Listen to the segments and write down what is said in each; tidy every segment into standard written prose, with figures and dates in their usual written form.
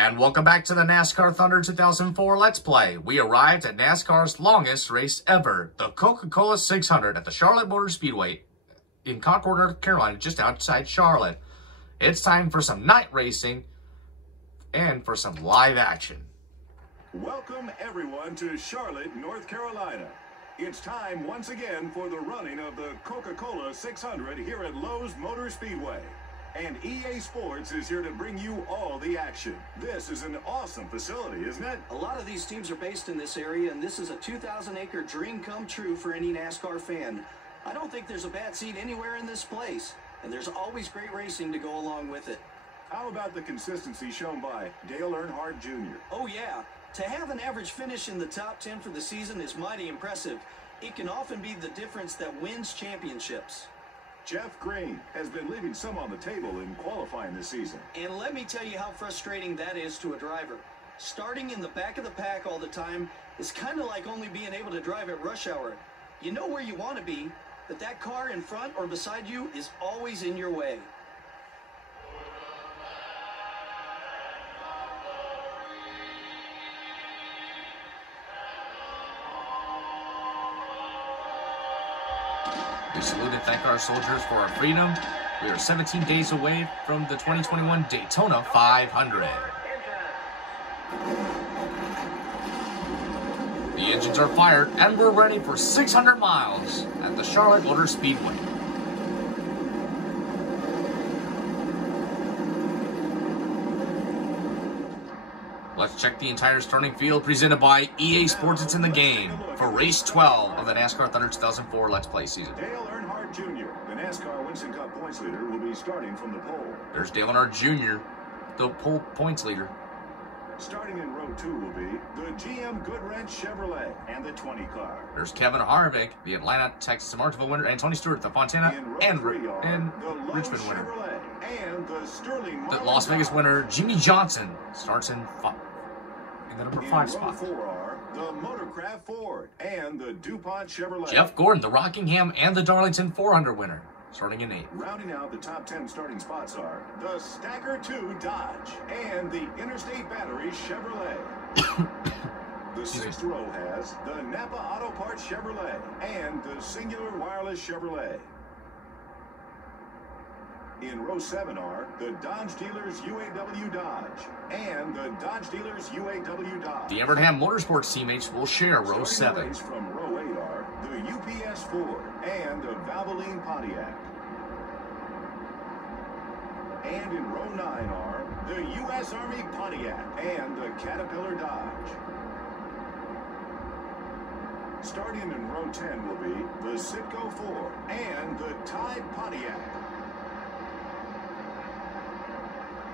And welcome back to the NASCAR Thunder 2004 Let's Play. We arrived at NASCAR's longest race ever, the Coca Cola 600 at the Charlotte Motor Speedway in Concord, North Carolina, just outside Charlotte. It's time for some night racing and for some live action. Welcome everyone to Charlotte, North Carolina. It's time once again for the running of the Coca Cola 600 here at Lowe's Motor Speedway. And EA Sports is here to bring you all the action. This is an awesome facility, isn't it? A lot of these teams are based in this area, and this is a 2,000-acre dream come true for any NASCAR fan. I don't think there's a bad seat anywhere in this place, and there's always great racing to go along with it. How about the consistency shown by Dale Earnhardt Jr.? Oh, yeah. To have an average finish in the top 10 for the season is mighty impressive. It can often be the difference that wins championships. Jeff Green has been leaving some on the table in qualifying this season. And let me tell you how frustrating that is to a driver. Starting in the back of the pack all the time is kind of like only being able to drive at rush hour. You know where you want to be, but that car in front or beside you is always in your way. We salute and thank our soldiers for our freedom. We are 17 days away from the 2021 Daytona 500. The engines are fired and we're ready for 600 miles at the Charlotte Motor Speedway. Let's check the entire starting field presented by EA Sports. It's in the game for race 12 of the NASCAR Thunder 2004 Let's Play season. Dale Earnhardt Jr., the NASCAR Winston Cup points leader, will be starting from the pole. There's Dale Earnhardt Jr., the pole points leader. Starting in row 2 will be the GM Goodwrench Chevrolet and the 20 car. There's Kevin Harvick, the Atlanta, Texas, and Martinsville winner, and Tony Stewart, the Fontana and Richmond winner. Chevrolet and the Sterling The Las Vegas winner, Jimmy Johnson, starts in the number 5 spot. 4 are the Motorcraft Ford and the DuPont Chevrolet. Jeff Gordon, the Rockingham and the Darlington 400 winner, starting in 8th. Rounding out the top 10 starting spots are the Stacker 2 Dodge and the Interstate Battery Chevrolet. The 6th row has the Napa Auto Parts Chevrolet and the Singular Wireless Chevrolet. In row 7 are the Dodge Dealers UAW Dodge and the Dodge Dealers UAW Dodge. The Evernham Motorsports teammates will share row 7. From row 8 are the UPS Ford and the Valvoline Pontiac. And in row 9 are the U.S. Army Pontiac and the Caterpillar Dodge. Starting in row 10 will be the Citgo Ford and the Tide Pontiac.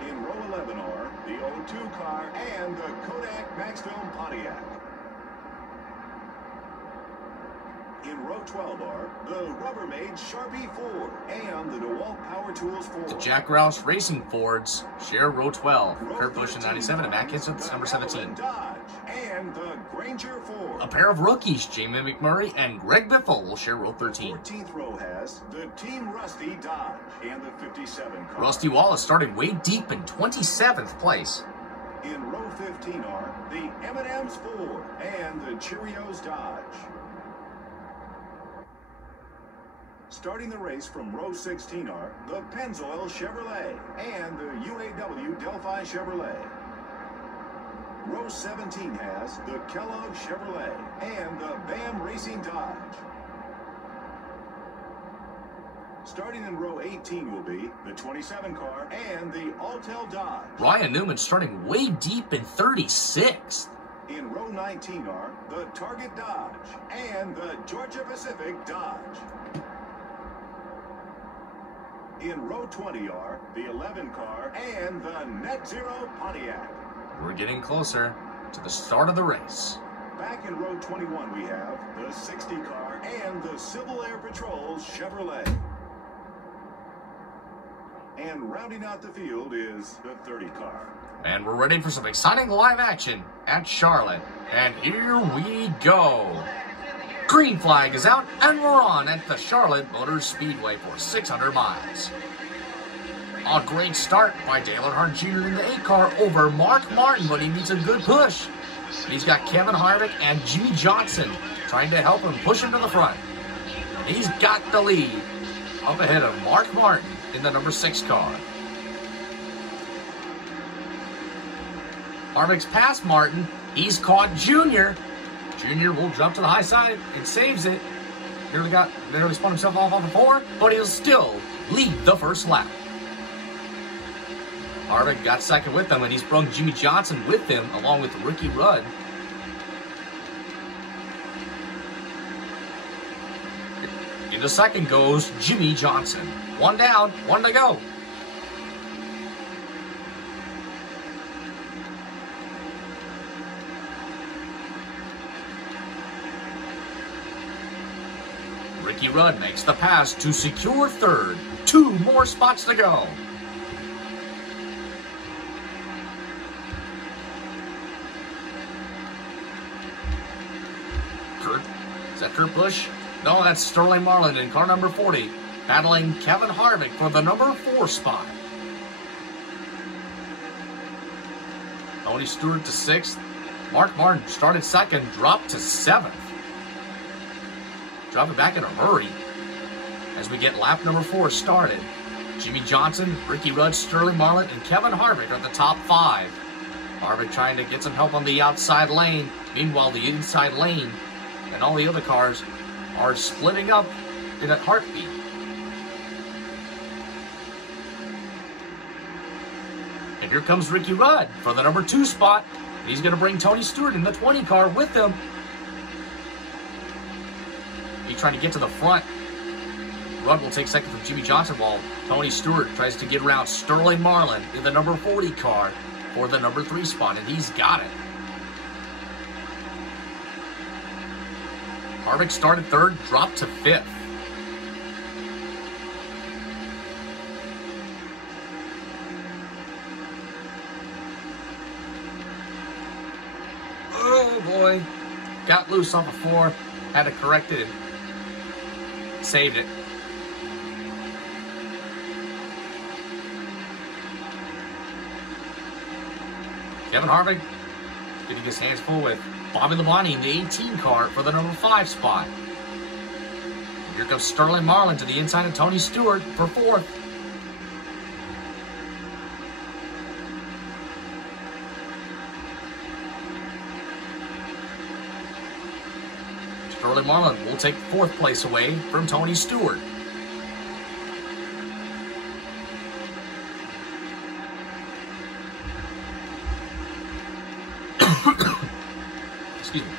In row 11 are the O2 car and the Kodak Maxfilm Pontiac. In row 12 are the Rubbermaid Sharpie Ford and the DeWalt Power Tools Ford. The Jack Roush Racing Fords share row 12. Kurt Busch in 97 and Matt Kenseth number 17. Dodge and the Granger Ford. A pair of rookies, Jamie McMurray and Greg Biffle, will share row 13. 14th row has the Team Rusty Dodge and the 57 car. Rusty Wallace started way deep in 27th place. In row 15 are the M&M's Ford and the Cheerios Dodge. Starting the race from row 16 are the Pennzoil Chevrolet and the UAW Delphi Chevrolet. Row 17 has the Kellogg Chevrolet and the BAM Racing Dodge. Starting in row 18 will be the 27 car and the Altel Dodge. Ryan Newman starting way deep in 36th. In row 19 are the Target Dodge and the Georgia Pacific Dodge. In row 20 are the 11 car and the Net Zero Pontiac. We're getting closer to the start of the race. Back in row 21 we have the 60 car and the Civil Air Patrol Chevrolet. And rounding out the field is the 30 car. And we're ready for some exciting live action at Charlotte. And here we go. Green flag is out, and we're on at the Charlotte Motor Speedway for 600 miles. A great start by Dale Earnhardt Jr. in the 8 car over Mark Martin, but he needs a good push. He's got Kevin Harvick and Jimmy Johnson trying to help him push him to the front. He's got the lead up ahead of Mark Martin in the number 6 car. Harvick's past Martin. He's caught Junior. Junior will jump to the high side and saves it. Nearly spun himself off on the 4, but he'll still lead the first lap. Harvick got second with them, and he's brought Jimmy Johnson with him, along with Ricky Rudd. Into second goes Jimmy Johnson. 1 down, 1 to go. Ricky Rudd makes the pass to secure third. 2 more spots to go. Is that Kurt Busch? No, that's Sterling Marlin in car number 40, battling Kevin Harvick for the number 4 spot. Tony Stewart to 6th. Mark Martin started 2nd, dropped to 7th. Dropping back in a hurry as we get lap number 4 started. Jimmy Johnson, Ricky Rudd, Sterling Marlin, and Kevin Harvick are the top 5. Harvick trying to get some help on the outside lane. Meanwhile, the inside lane and all the other cars are splitting up in a heartbeat. And here comes Ricky Rudd for the number 2 spot. He's going to bring Tony Stewart in the 20 car with him. He's trying to get to the front. Rudd will take second from Jimmy Johnson while Tony Stewart tries to get around Sterling Marlin in the number 40 car for the number 3 spot, and he's got it. Harvick started 3rd, dropped to 5th. Oh boy. Got loose off a 4. Had to correct it and saved it. Kevin Harvick getting his hands full with Bobby Labonte in the 18 car for the number 5 spot. Here comes Sterling Marlin to the inside of Tony Stewart for 4th. Sterling Marlin will take 4th place away from Tony Stewart. Excuse me.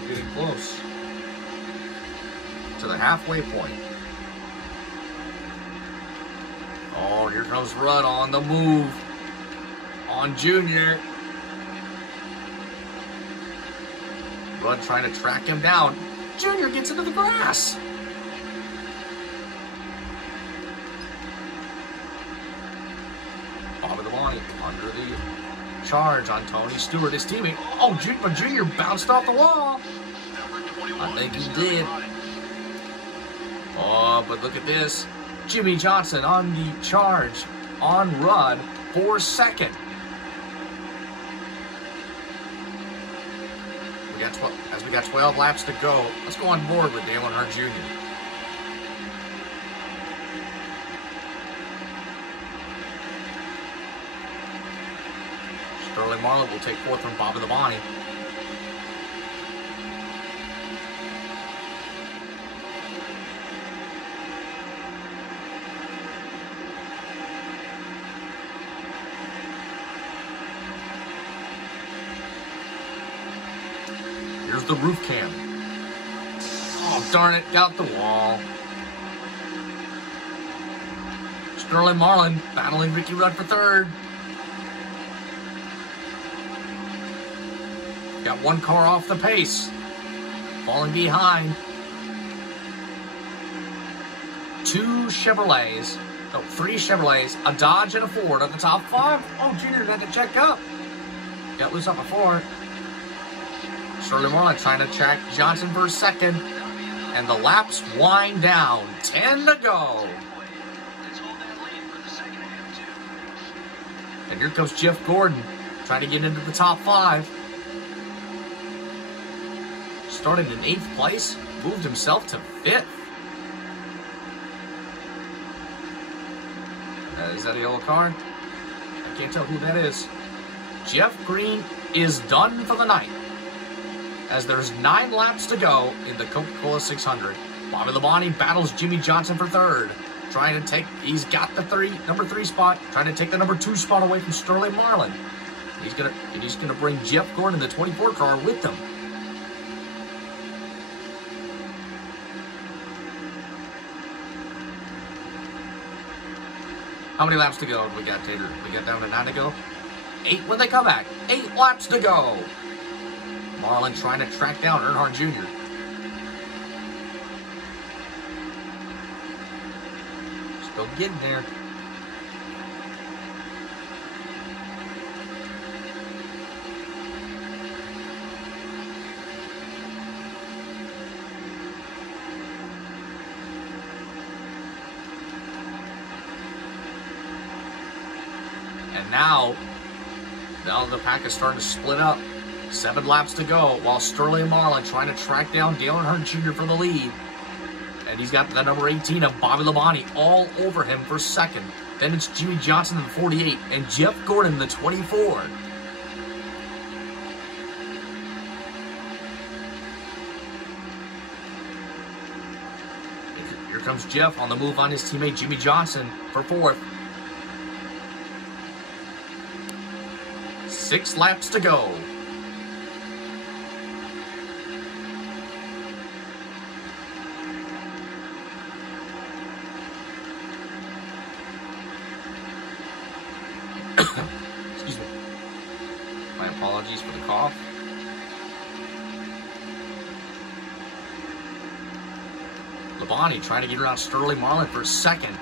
We're getting close to the halfway point. Oh, here comes Rudd on the move on Junior. Rudd trying to track him down. Junior gets into the grass. Bobby Labonte under the charge on Tony Stewart, his teammate. Oh, but Junior bounced off the wall. I think he did. Oh, but look at this. Jimmy Johnson on the charge on Rudd for 2nd. We got 12 laps to go. Let's go on board with Dale Earnhardt Jr. Sterling Marlin will take 4th from Bobby Labonte. Here's the roof cam. Oh, darn it, got the wall. Sterling Marlin battling Ricky Rudd for 3rd. Got 1 car off the pace. Falling behind. 3 Chevrolets, a Dodge and a Ford at the top 5. Oh, Junior had to check up. Got loose off a 4. Sterling Marlin trying to track Johnson for 2nd. And the laps wind down. 10 to go. And here comes Jeff Gordon trying to get into the top 5. Started in 8th place, moved himself to 5th. Is that a yellow car? I can't tell who that is. Jeff Green is done for the night, as there's 9 laps to go in the Coca-Cola 600. Bobby Labonte battles Jimmy Johnson for 3rd. Trying to take, he's got the number 3 spot, trying to take the number 2 spot away from Sterling Marlin. He's gonna bring Jeff Gordon, the 24 car, with him. How many laps to go? We got Tater. We got down to 9 to go. 8 when they come back. 8 laps to go. Marlin trying to track down Earnhardt Jr. Still getting there. And now the pack is starting to split up. 7 laps to go, while Sterling Marlin trying to track down Dale Earnhardt Jr. for the lead. And he's got the number 18 of Bobby Labonte all over him for 2nd. Then it's Jimmy Johnson in the 48 and Jeff Gordon in the 24. Here comes Jeff on the move on his teammate Jimmy Johnson for 4th. 6 laps to go. Excuse me. My apologies for the cough. Labonte trying to get around Sterling Marlin for 2nd.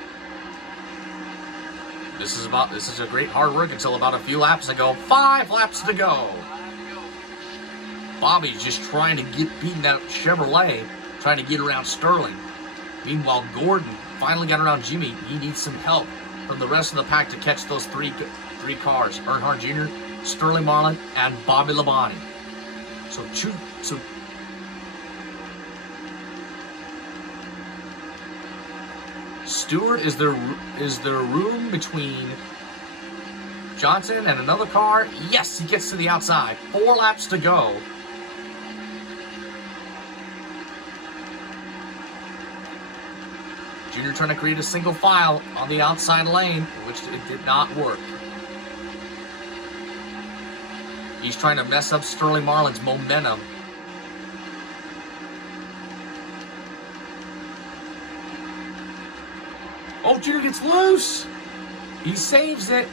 This is a great hard work until about a few laps ago. 5 laps to go. Bobby's just trying to beating that Chevrolet, trying to get around Sterling. Meanwhile, Gordon finally got around Jimmy. He needs some help from the rest of the pack to catch those three cars: Earnhardt Jr., Sterling Marlin, and Bobby Labonte. So Stewart is there room between Johnson and another car? Yes, he gets to the outside. 4 laps to go. Junior trying to create a single file on the outside lane, which it did not work. He's trying to mess up Sterling Marlin's momentum. Oh, Junior gets loose. He saves it.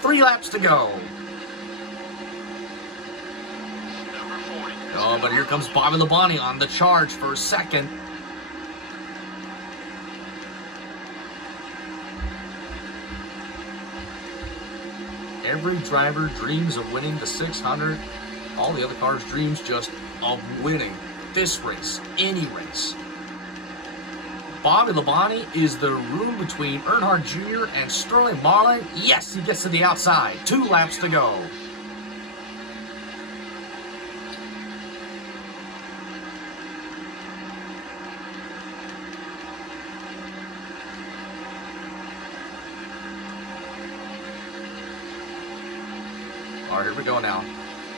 3 laps to go. Oh, but here comes Bobby Labonte on the charge for 2nd. Every driver dreams of winning the 600. All the other cars' dreams just of winning this race, any race. Bobby Labonte is the room between Earnhardt Jr. and Sterling Marlin. Yes, he gets to the outside. 2 laps to go. All right, here we go now.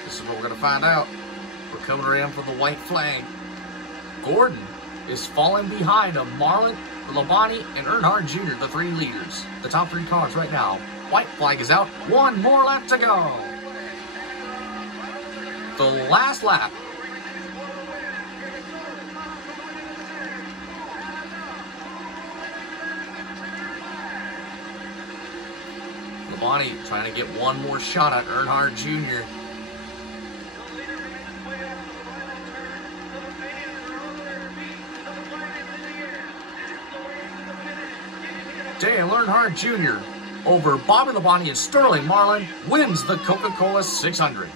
This is what we're going to find out. We're coming around for the white flag. Gordon is falling behind of Marlin, Labonte, and Earnhardt Jr., the 3 leaders. The top 3 cars right now. White flag is out. 1 more lap to go. The last lap. Labonte trying to get one more shot at Earnhardt Jr. Dale Earnhardt Jr. over Bobby Labonte and Sterling Marlin wins the Coca Cola 600.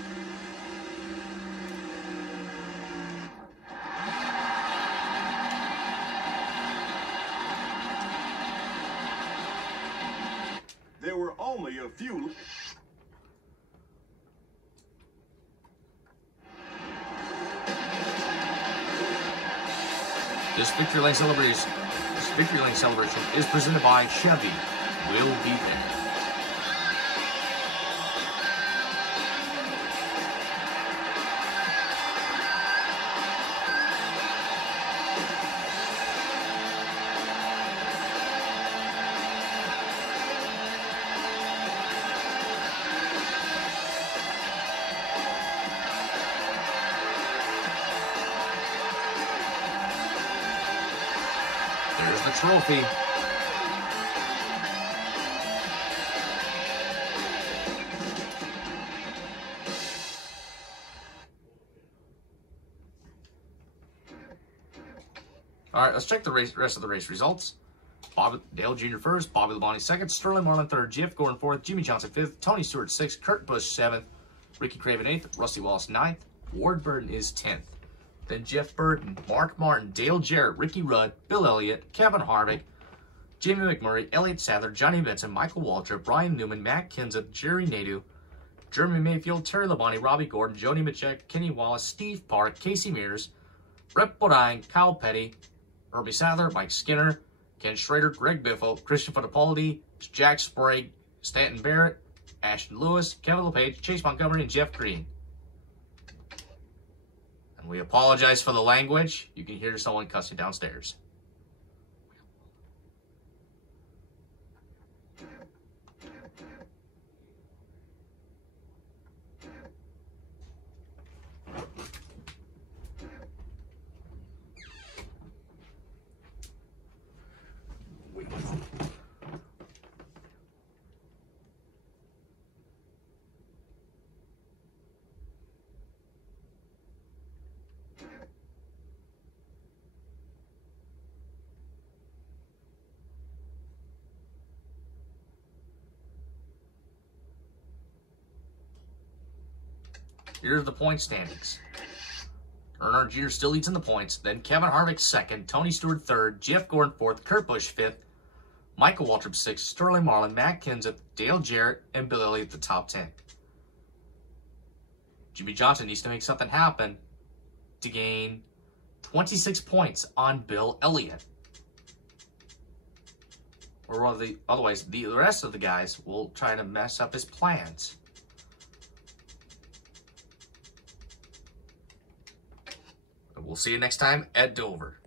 There were only a few This victory lane celebration is presented by Chevy. Will be there. There's the trophy. All right, let's check the rest of the race results. Dale Jr. first, Bobby Labonte second, Sterling Marlin third, Jeff Gordon fourth, Jimmy Johnson fifth, Tony Stewart sixth, Kurt Busch seventh, Ricky Craven eighth, Rusty Wallace ninth, Ward Burton is 10th. Then Jeff Burton, Mark Martin, Dale Jarrett, Ricky Rudd, Bill Elliott, Kevin Harvick, Jamie McMurray, Elliott Sadler, Johnny Benson, Michael Waltrip, Brian Newman, Matt Kenseth, Jerry Nadeau, Jeremy Mayfield, Terry Labonte, Robbie Gordon, Jody Machek, Kenny Wallace, Steve Park, Casey Mears, Brett Bodine, Kyle Petty, Herbie Sadler, Mike Skinner, Ken Schrader, Greg Biffle, Christian Fittipaldi, Jack Sprague, Stanton Barrett, Ashton Lewis, Kevin LePage, Chase Montgomery, and Jeff Green. And we apologize for the language. You can hear someone cussing downstairs. Here's the point standings. Earnhardt Jr. still leads in the points. Then Kevin Harvick second, Tony Stewart third, Jeff Gordon fourth, Kurt Busch fifth, Michael Waltrip sixth, Sterling Marlin, Matt Kenseth, Dale Jarrett, and Bill Elliott the top 10. Jimmy Johnson needs to make something happen to gain 26 points on Bill Elliott. Or otherwise, the rest of the guys will try to mess up his plans. We'll see you next time at Dover.